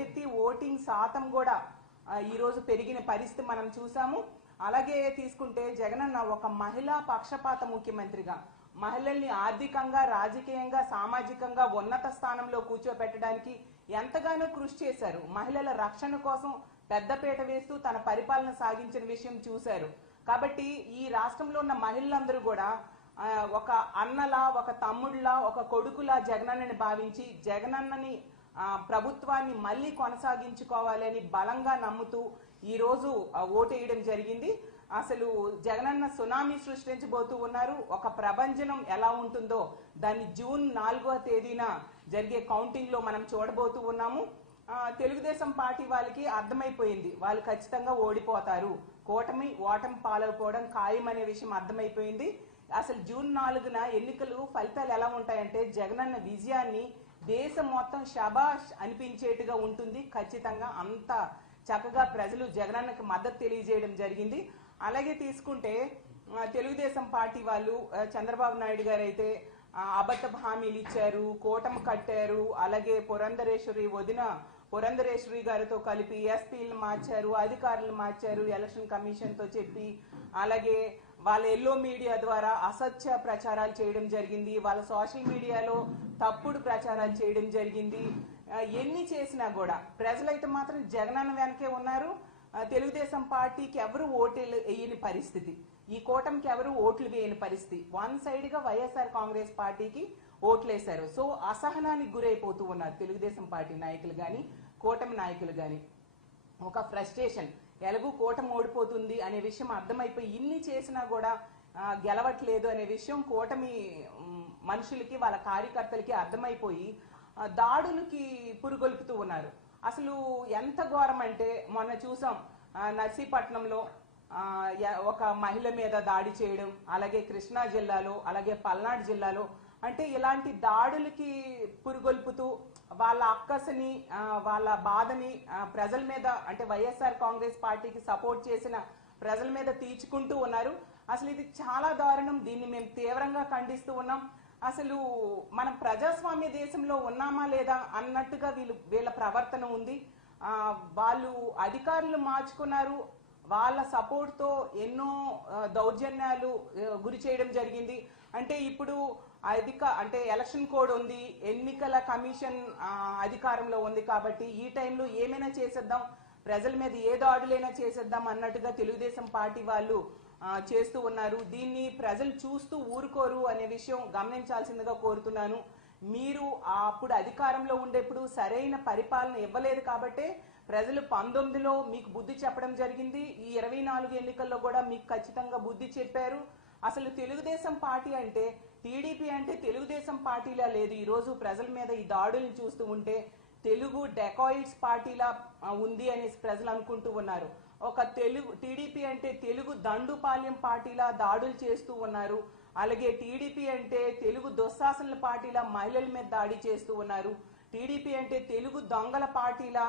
ఓటెత్తి voting శాతం కూడా ఈ రోజు పెరిగిన పరిస్థితి మనం చూసాము. అలాగే తీసుకుంటే జగనన్న ఒక మహిళా పక్షపాత ముఖ్యమంత్రిగా మహిళల్ని ఆర్థికంగా, రాజకీయంగా, సామాజికంగా ఉన్నత స్థానంలో కూర్చోపెట్టడానికి ఎంతగానో కృషి చేశారు. మహిళల రక్షణ కోసం పెద్దపీట వేస్తూ తన పరిపాలన సాగించిన విషయం చూశారు. కాబట్టి ఈ రాష్ట్రంలో ఉన్న మహిళలందరూ కూడా ఒక అన్నలా, ఒక తమ్ముళ్ళ, ఒక కొడుకులా జగనన్నని భావించి జగనన్నని ప్రభుత్వాన్ని మళ్ళీ కొనసాగించుకోవాలని బలంగా నమ్ముతూ ఈ రోజు ఓటేయడం జరిగింది. అసలు జగనన్న సునామీ సృష్టించబోతూ ఉన్నారు. ఒక ప్రభంజనం ఎలా ఉంటుందో దాన్ని జూన్ 4వ తేదీన జరిగే కౌంటింగ్ లో మనం చూడబోతూ ఉన్నాము. తెలుగుదేశం పార్టీ వాళ్ళకి అర్థమైపోయింది, వాళ్ళు ఖచ్చితంగా ఓడిపోతారు, ఓటమి పాలైపోవడం ఖాయం అనే విషయం అర్థమైపోయింది. అసలు జూన్ 4న ఎన్నికలు ఫలితాలు ఎలా ఉంటాయంటే జగనన్న విజయాన్ని దేశం మొత్తం శబాష్ అనిపించేట్టుగా ఉంటుంది. ఖచ్చితంగా అంత చక్కగా ప్రజలు జగనన్నకి మద్దతు తెలియజేయడం జరిగింది. అలాగే తీసుకుంటే తెలుగుదేశం పార్టీ వాళ్ళు చంద్రబాబు నాయుడు గారు అయితే అబద్ధ హామీలు ఇచ్చారు, కూటమి కట్టారు. అలాగే వదిన పురంధరేశ్వరి గారితో కలిపి ఎస్పీలను మార్చారు, అధికారులను మార్చారు ఎలక్షన్ కమిషన్ తో చెప్పి. అలాగే వాళ్ళ ఎల్లో మీడియా ద్వారా అసత్య ప్రచారాలు చేయడం జరిగింది, వాళ్ళ సోషల్ మీడియాలో తప్పుడు ప్రచారాలు చేయడం జరిగింది. ఎన్ని చేసినా కూడా ప్రజలైతే మాత్రం జగనన్న వెనకే ఉన్నారు. తెలుగుదేశం పార్టీకి ఎవరు ఓట్లు వేయని పరిస్థితి, ఈ కూటమికి ఎవరు ఓట్లు వేయని పరిస్థితి. వన్ సైడ్ గా వైఎస్ఆర్ కాంగ్రెస్ పార్టీకి ఓట్లేశారు. సో అసహనానికి గురైపోతూ ఉన్నారు తెలుగుదేశం పార్టీ నాయకులు గాని, కూటమి నాయకులు గాని. ఒక ఫ్రస్ట్రేషన్, ఎలాగూ కూటమి ఓడిపోతుంది అనే విషయం అర్థమైపోయి ఇన్ని చేసినా కూడా గెలవట్లేదు అనే విషయం కూటమి మనుషులకి, వాళ్ళ కార్యకర్తలకి అర్థమైపోయి దాడులకి పురుగొల్పుతూ ఉన్నారు. అసలు ఎంత ఘోరం అంటే మొన్న చూసాం నర్సీపట్నంలో ఒక మహిళ మీద దాడి చేయడం, అలాగే కృష్ణా జిల్లాలో, అలాగే పల్నాడు జిల్లాలో. అంటే ఇలాంటి దాడులకి పురుగొల్పుతూ వాళ్ళ అక్కసని, వాళ్ళ బాధని ప్రజల మీద, అంటే వైఎస్ఆర్ కాంగ్రెస్ పార్టీకి సపోర్ట్ చేసిన ప్రజల మీద తీర్చుకుంటూ ఉన్నారు. అసలు ఇది చాలా దారుణం, దీన్ని మేము తీవ్రంగా ఖండిస్తూ ఉన్నాం. అసలు మనం ప్రజాస్వామ్య దేశంలో ఉన్నామా లేదా అన్నట్టుగా వీళ్ళ ప్రవర్తన ఉంది. వాళ్ళు అధికారులు మార్చుకున్నారు, వాళ్ళ సపోర్ట్ తో ఎన్నో దౌర్జన్యాలు గురి చేయడం జరిగింది. అంటే ఇప్పుడు అంటే ఎలక్షన్ కోడ్ ఉంది, ఎన్నికల కమిషన్ అధికారంలో ఉంది కాబట్టి ఈ టైంలో ఏమైనా చేసేద్దాం, ప్రజల మీద ఏ దాడులైనా చేసేద్దాం అన్నట్టుగా తెలుగుదేశం పార్టీ వాళ్ళు చేస్తూ ఉన్నారు. దీన్ని ప్రజలు చూస్తూ ఊరుకోరు అనే విషయం గమనించాల్సిందిగా కోరుతున్నాను. మీరు అప్పుడు అధికారంలో ఉండేప్పుడు సరైన పరిపాలన ఇవ్వలేదు కాబట్టే ప్రజలు 19లో మీకు బుద్ధి చెప్పడం జరిగింది. ఈ 24 ఎన్నికల్లో కూడా మీకు ఖచ్చితంగా బుద్ధి చెప్పారు. అసలు తెలుగుదేశం పార్టీ అంటే, టీడీపీ అంటే తెలుగుదేశం పార్టీలా లేదు. ఈ రోజు ప్రజల మీద ఈ దాడులను చూస్తూ ఉంటే తెలుగు డెకాయిడ్స్ పార్టీలా ఉంది అనేసి ప్రజలు అనుకుంటూ ఉన్నారు. ఒక టీడీపీ అంటే తెలుగు దండుపాల్యం పార్టీలా దాడులు చేస్తూ ఉన్నారు. అలాగే టీడీపీ అంటే తెలుగు దుశ్శాసనల పార్టీలా మహిళల మీద దాడి చేస్తూ ఉన్నారు. టీడీపీ అంటే తెలుగు దొంగల పార్టీలా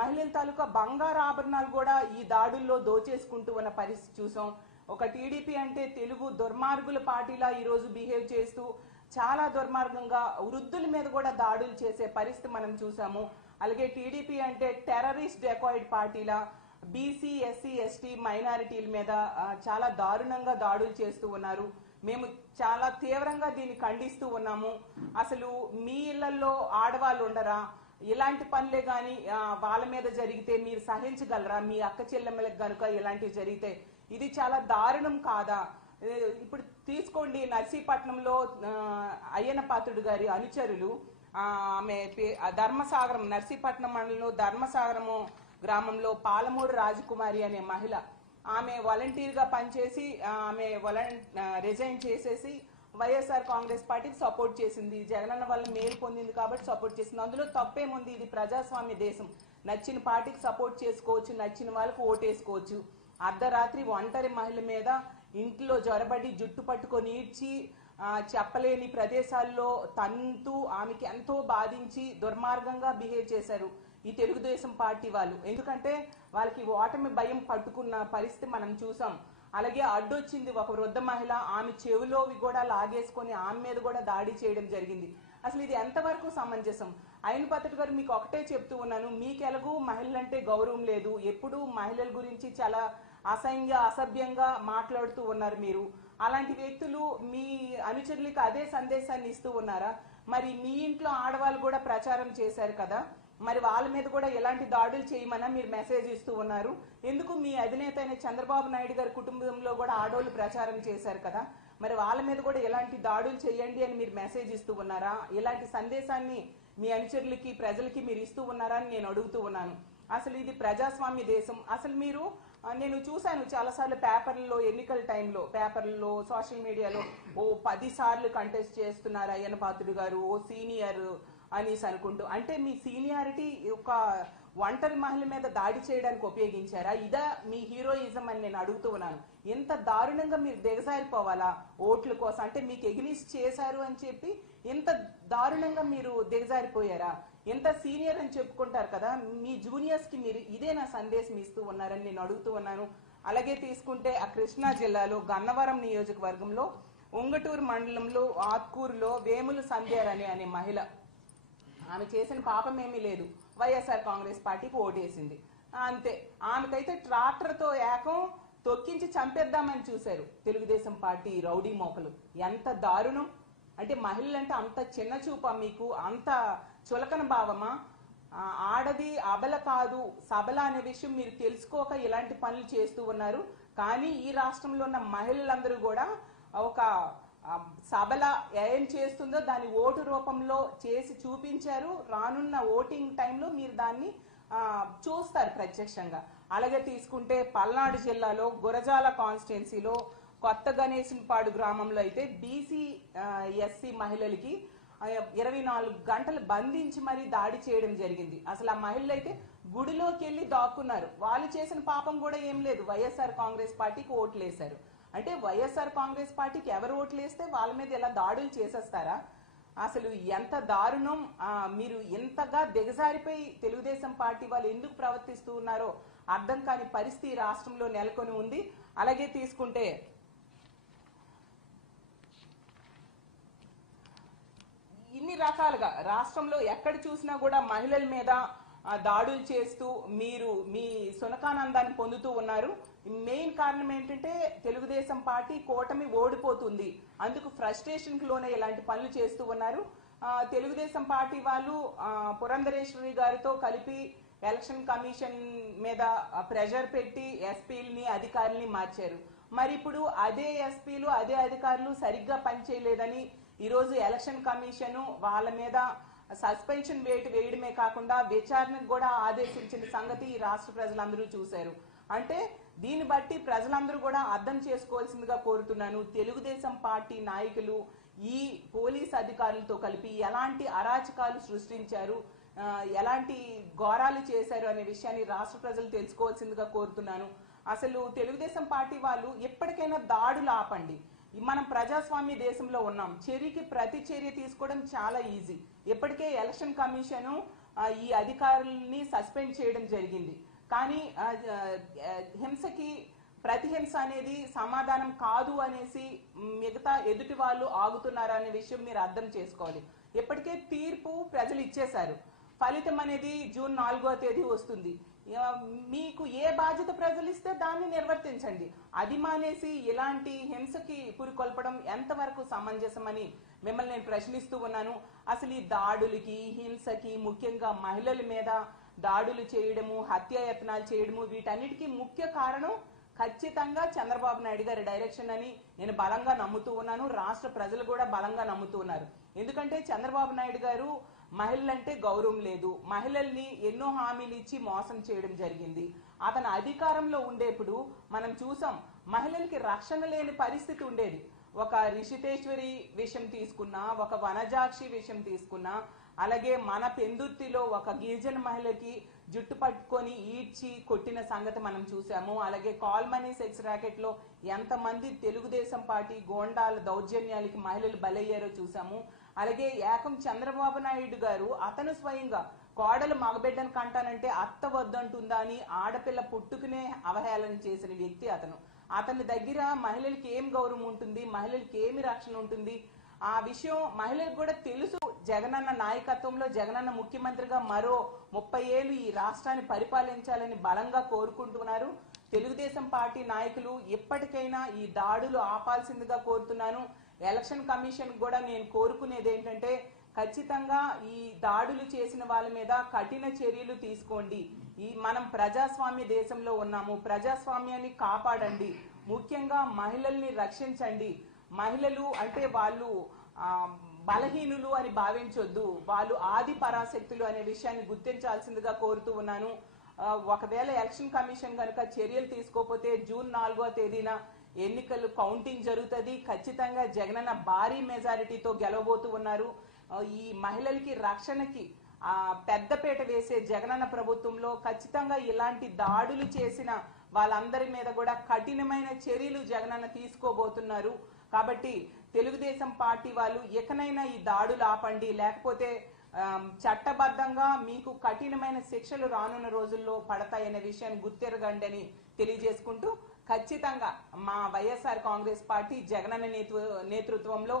మహిళల తాలూకా బంగారు ఆభరణాలు కూడా ఈ దాడుల్లో దోచేసుకుంటూ ఉన్న పరిస్థితి చూసాం. ఒక టీడీపీ అంటే తెలుగు దుర్మార్గుల పార్టీలా ఈ రోజు బిహేవ్ చేస్తూ చాలా దుర్మార్గంగా వృద్ధుల మీద కూడా దాడులు చేసే పరిస్థితి మనం చూసాము. అలాగే టీడీపీ అంటే టెర్రరిస్ట్ డెకాయిడ్ పార్టీలా బీసీ, ఎస్సీ, ఎస్టీ మైనారిటీల మీద చాలా దారుణంగా దాడులు చేస్తూ ఉన్నారు. మేము చాలా తీవ్రంగా దీన్ని ఖండిస్తూ ఉన్నాము. అసలు మీ ఇళ్లలో ఆడవాళ్ళు ఉండరా? ఇలాంటి పనులే గాని వాళ్ళ మీద జరిగితే మీరు సహించగలరా? మీ అక్క చెల్లెమ్మలకు గనుక ఇలాంటివి జరిగితే ఇది చాలా దారుణం కాదా? ఇప్పుడు తీసుకోండి, నర్సీపట్నంలో అయ్యన్న పాత్రుడు గారి అనుచరులు ఆమె ధర్మసాగరం, నర్సీపట్నం మండలంలో ధర్మసాగరము గ్రామంలో పాలమూరు రాజకుమారి అనే మహిళ, ఆమె వాలంటీర్ గా పనిచేసి ఆమె రిజైన్ చేసేసి వైఎస్ఆర్ కాంగ్రెస్ పార్టీకి సపోర్ట్ చేసింది. జగనన్న వల్ల మేలు పొందింది కాబట్టి సపోర్ట్ చేసింది. అందులో తప్పేముంది? ఇది ప్రజాస్వామ్య దేశం. నచ్చిన పార్టీకి సపోర్ట్ చేసుకోవచ్చు, నచ్చిన వాళ్ళకు ఓటేసుకోవచ్చు. అర్ధరాత్రి ఒంటరి మహిళ మీద ఇంట్లో జొరబడి జుట్టు పట్టుకొని ఈడ్చి చెప్పలేని ప్రదేశాల్లో తంతూ ఆమెకి ఎంతో బాధించి దుర్మార్గంగా బిహేవ్ చేశారు ఈ తెలుగుదేశం పార్టీ వాళ్ళు. ఎందుకంటే వాళ్ళకి ఓటమి భయం పట్టుకున్న పరిస్థితి మనం చూసాం. అలాగే అడ్డొచ్చింది ఒక వృద్ధ మహిళ, ఆమె చెవిలోవి కూడా లాగేసుకొని ఆమె మీద కూడా దాడి చేయడం జరిగింది. అసలు ఇది ఎంతవరకు సమంజసం? అయిన పద్ధతి గారు, మీకు ఒకటే చెప్తూ ఉన్నాను, మీకు ఎలాగూ మహిళలంటే గౌరవం లేదు, ఎప్పుడూ మహిళల గురించి చాలా అసభ్యంగా మాట్లాడుతూ ఉన్నారు మీరు. అలాంటి వ్యక్తులు మీ అనుచరులకు అదే సందేశాన్ని ఇస్తూ ఉన్నారా? మరి మీ ఇంట్లో ఆడవాళ్ళు కూడా ప్రచారం చేశారు కదా, మరి వాళ్ళ మీద కూడా ఎలాంటి దాడులు చేయమన్నా మీరు మెసేజ్ ఇస్తూ ఉన్నారు. ఎందుకు మీ అధినేత అయిన చంద్రబాబు నాయుడు గారి కుటుంబంలో కూడా ఆడవాళ్ళు ప్రచారం చేశారు కదా, మరి వాళ్ళ మీద కూడా ఎలాంటి దాడులు చేయండి అని మీరు మెసేజ్ ఇస్తూ ఉన్నారా? ఎలాంటి సందేశాన్ని మీ అనుచరులకి ప్రజలకి మీరు ఇస్తూ ఉన్నారా అని నేను అడుగుతూ ఉన్నాను. అసలు ఇది ప్రజాస్వామ్య దేశం. అసలు మీరు, నేను చూశాను చాలాసార్లు పేపర్లలో, ఎన్నికల టైంలో పేపర్లలో, సోషల్ మీడియాలో 10 సార్లు కంటెస్ట్ చేస్తున్నారు అయ్యన్న పాత్రుడు గారు, ఓ సీనియర్ అనేసి అనుకుంటూ. అంటే మీ సీనియారిటీ ఒక ఒంటరి మహిళ మీద దాడి చేయడానికి ఉపయోగించారా? ఇదా మీ హీరోయిజం అని నేను అడుగుతూ ఉన్నాను. ఎంత దారుణంగా మీరు దిగజారిపోవాలా ఓట్ల కోసం? అంటే మీకు ఎగ్నిస్ట్ చేశారు అని చెప్పి ఎంత దారుణంగా మీరు దిగజారిపోయారా? ఎంత సీనియర్ అని చెప్పుకుంటారు కదా, మీ జూనియర్స్ కి మీరు ఇదే నా సందేశం ఇస్తూ ఉన్నారని నేను అడుగుతూ ఉన్నాను. అలాగే తీసుకుంటే ఆ కృష్ణా జిల్లాలో గన్నవరం నియోజకవర్గంలో ఉంగటూరు మండలంలో ఆత్కూరులో వేముల సంధ్యారాణి అనే మహిళ, ఆమె చేసిన పాపం ఏమీ లేదు, వైఎస్ఆర్ కాంగ్రెస్ పార్టీకి ఓటేసింది అంతే. ఆమెకైతే ట్రాక్టర్తో ఏకం తొక్కించి చంపేద్దామని చూశారు తెలుగుదేశం పార్టీ రౌడీ మోకలు. ఎంత దారుణం! అంటే మహిళలంటే అంత చిన్న చూపా మీకు? అంత చులకన భావమా? ఆడది అబల కాదు సబల అనే విషయం మీరు తెలుసుకోక ఇలాంటి పనులు చేస్తూ ఉన్నారు. కానీ ఈ రాష్ట్రంలో ఉన్న మహిళలందరూ కూడా ఒక సబల ఏం చేస్తుందో దాని ఓటు రూపంలో చేసి చూపించారు. రానున్న ఓటింగ్ టైంలో మీరు దాన్ని చూస్తారు ప్రత్యక్షంగా. అలాగే తీసుకుంటే పల్నాడు జిల్లాలో గురజాల కాన్స్టిట్యున్సీలో కొత్త గణేశన్పాడు గ్రామంలో అయితే బీసీ ఎస్సీ మహిళలకి 24 గంటలు బంధించి మరీ దాడి చేయడం జరిగింది. అసలు ఆ మహిళలు అయితే గుడిలోకి వెళ్ళి దాక్కున్నారు. వాళ్ళు చేసిన పాపం కూడా ఏం లేదు, వైఎస్ఆర్ కాంగ్రెస్ పార్టీకి ఓట్లు వేశారు. అంటే వైఎస్ఆర్ కాంగ్రెస్ పార్టీకి ఎవరు ఓట్లు వేస్తే వాళ్ళ మీద ఇలా దాడులు చేసేస్తారా? అసలు ఎంత దారుణం! మీరు ఇంతగా దిగజారిపోయి తెలుగుదేశం పార్టీ వాళ్ళు ఎందుకు ప్రవర్తిస్తూ ఉన్నారో అర్థం కాని పరిస్థితి రాష్ట్రంలో నెలకొని ఉంది. అలాగే తీసుకుంటే ఇన్ని రకాలుగా రాష్ట్రంలో ఎక్కడ చూసినా కూడా మహిళల మీద దాడులు చేస్తూ మీరు మీ సునకానందాన్ని పొందుతూ ఉన్నారు. మెయిన్ కారణం ఏంటంటే తెలుగుదేశం పార్టీ కూటమి ఓడిపోతుంది, అందుకు ఫ్రస్ట్రేషన్ కి లోనే ఇలాంటి పనులు చేస్తూ ఉన్నారు. తెలుగుదేశం పార్టీ వాళ్ళు పురంధరేశ్వరి గారితో కలిపి ఎలక్షన్ కమిషన్ మీద ప్రెషర్ పెట్టి ఎస్పీలని అధికారుల్ని మార్చారు. మరి ఇప్పుడు అదే ఎస్పీలు అదే అధికారులు సరిగ్గా పనిచేయలేదని ఈరోజు ఎలక్షన్ కమిషన్ వాళ్ళ మీద సస్పెన్షన్ వేయడమే కాకుండా విచారణకు కూడా ఆదేశించిన సంగతి ఈ రాష్ట్ర ప్రజలందరూ చూశారు. అంటే దీన్ని బట్టి ప్రజలందరూ కూడా అర్థం చేసుకోవాల్సిందిగా కోరుతున్నాను. తెలుగుదేశం పార్టీ నాయకులు ఈ పోలీస్ అధికారులతో కలిపి ఎలాంటి అరాచకాలు సృష్టించారు, ఎలాంటి ఘోరాలు చేశారు అనే విషయాన్ని రాష్ట్ర ప్రజలు తెలుసుకోవాల్సిందిగా కోరుతున్నాను. అసలు తెలుగుదేశం పార్టీ వాళ్ళు ఎప్పటికైనా దాడులు ఆపండి. మనం ప్రజాస్వామ్య దేశంలో ఉన్నాం, చర్యకి ప్రతి చర్య తీసుకోవడం చాలా ఈజీ. ఇప్పటికే ఎలక్షన్ కమిషన్ ఈ అధికారుల్ని సస్పెండ్ చేయడం జరిగింది. కానీ హింసకి ప్రతిహింస అనేది సమాధానం కాదు అనేసి మిగతా ఎదుటి వాళ్ళు ఆగుతున్నారా అనే విషయం మీరు అర్థం చేసుకోవాలి. ఇప్పటికే తీర్పు ప్రజలు ఇచ్చేశారు, ఫలితం అనేది జూన్ 4వ తేదీ వస్తుంది. మీకు ఏ బాధ్యత ప్రజలు ఇస్తే దాన్ని నిర్వర్తించండి. అది మానేసి ఇలాంటి హింసకి పురికొల్పడం ఎంతవరకు సమంజసమని మిమ్మల్ని నేను ప్రశ్నిస్తూ ఉన్నాను. అసలు ఈ దాడులకి హింసకి ముఖ్యంగా మహిళల మీద దాడులు చేయడము, హత్యాయత్నాలు చేయడము వీటన్నిటికీ ముఖ్య కారణం ఖచ్చితంగా చంద్రబాబు నాయుడు గారి డైరెక్షన్ అని నేను బలంగా నమ్ముతూ ఉన్నాను. రాష్ట్ర ప్రజలు కూడా బలంగా నమ్ముతూ ఉన్నారు. ఎందుకంటే చంద్రబాబు నాయుడు గారు మహిళలంటే గౌరవం లేదు, మహిళల్ని ఎన్నో హామీలు ఇచ్చి మోసం చేయడం జరిగింది. అతను అధికారంలో ఉండేప్పుడు మనం చూసాం, మహిళలకి రక్షణ లేని పరిస్థితి ఉండేది. ఒక రిషితేశ్వరి విషయం తీసుకున్నా, ఒక వనజాక్షి విషయం తీసుకున్నా, అలాగే మన పెందుర్తిలో ఒక గిరిజన మహిళకి జుట్టు పట్టుకొని ఈడ్చి కొట్టిన సంగతి మనం చూసాము. అలాగే కాల్మనీ సెక్స్ ర్యాకెట్ లో ఎంతమంది తెలుగుదేశం పార్టీ గోండాల దౌర్జన్యాలకి మహిళలు బలయ్యారో చూసాము. అలాగే ఏకం చంద్రబాబు నాయుడు గారు అతను స్వయంగా కోడలు మగబిడ్డను కంటానంటే అత్త వద్దంటుందా అని ఆడపిల్ల పుట్టుకునే అవహేళన చేసిన వ్యక్తి అతను. అతని దగ్గర మహిళలకి ఏం గౌరవం ఉంటుంది, మహిళలకి ఏమి రక్షణ ఉంటుంది, ఆ విషయం మహిళలకు కూడా తెలుసు. జగనన్న నాయకత్వంలో జగనన్న ముఖ్యమంత్రిగా మరో 30 ఏళ్ళు ఈ రాష్ట్రాన్ని పరిపాలించాలని బలంగా కోరుకుంటున్నారు. తెలుగుదేశం పార్టీ నాయకులు ఎప్పటికైనా ఈ దాడులు ఆపాల్సిందిగా కోరుతున్నాను. ఎలక్షన్ కమిషన్ కూడా నేను కోరుకునేది ఏంటంటే ఖచ్చితంగా ఈ దాడులు చేసిన వాళ్ళ మీద కఠిన చర్యలు తీసుకోండి. మనం ప్రజాస్వామ్య దేశంలో ఉన్నాము, ప్రజాస్వామ్యాన్ని కాపాడండి, ముఖ్యంగా మహిళల్ని రక్షించండి. మహిళలు అంటే వాళ్ళు బలహీనులు అని భావించొద్దు, వాళ్ళు ఆది పరాశక్తులు అనే విషయాన్ని గుర్తించాల్సిందిగా కోరుతూ ఉన్నాను. ఒకవేళ ఎలక్షన్ కమిషన్ కనుక చర్యలు తీసుకోకపోతే జూన్ 4వ తేదీన ఎన్నికలు కౌంటింగ్ జరుగుతుంది. ఖచ్చితంగా జగనన్న భారీ మెజారిటీతో గెలవబోతూ ఉన్నారు. ఈ మహిళలకి రక్షణకి పెద్దపీట వేసే జగనన్న ప్రభుత్వంలో ఖచ్చితంగా ఇలాంటి దాడులు చేసిన వాళ్ళందరి మీద కూడా కఠినమైన చర్యలు జగనన్న తీసుకోబోతున్నారు. కాబట్టి తెలుగుదేశం పార్టీ వాళ్ళు ఎకనైనా ఈ దాడులు ఆపండి, లేకపోతే చట్టబద్ధంగా మీకు కఠినమైన శిక్షలు రానున్న రోజుల్లో పడతాయనే విషయాన్ని గుర్తెరగండి అని తెలియజేసుకుంటూ, ఖచ్చితంగా మా వైఎస్ఆర్ కాంగ్రెస్ పార్టీ జగనన్న నేతృత్వంలో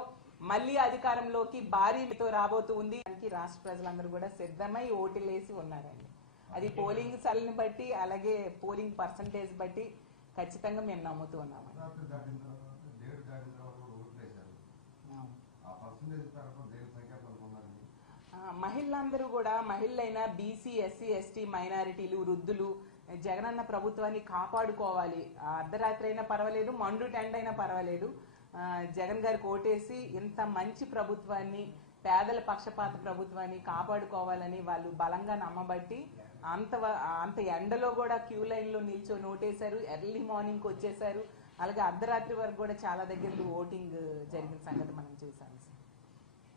మళ్ళీ అధికారంలోకి భారీతో రాబోతూ ఉంది. రాష్ట్ర ప్రజలందరూ కూడా సిద్ధమై ఓటులేసి ఉన్నారండి. అది పోలింగ్ సల్ని బట్టి అలాగే పోలింగ్ పర్సంటేజ్ బట్టి ఖచ్చితంగా మేము నమ్ముతూ ఉన్నాము. మహిళలందరూ కూడా, మహిళలైనా బీసీ, ఎస్సీ, ఎస్టీ, మైనారిటీలు, వృద్ధులు జగనన్న ప్రభుత్వాన్ని కాపాడుకోవాలి. అర్ధరాత్రి అయినా పర్వాలేదు, మండు టెండ్ అయినా పర్వాలేదు, జగన్ గారికి ఓటేసి ఇంత మంచి ప్రభుత్వాన్ని, పేదల పక్షపాత ప్రభుత్వాన్ని కాపాడుకోవాలని వాళ్ళు బలంగా నమ్మబట్టి అంత ఎండలో కూడా క్యూ లైన్ లో నిల్చొని ఓటేశారు. ఎర్లీ మార్నింగ్ వచ్చేసారు. అలాగే అర్ధరాత్రి వరకు కూడా చాలా దగ్గరలో ఓటింగ్ జరిగిన సంగతి మనం చూసాం.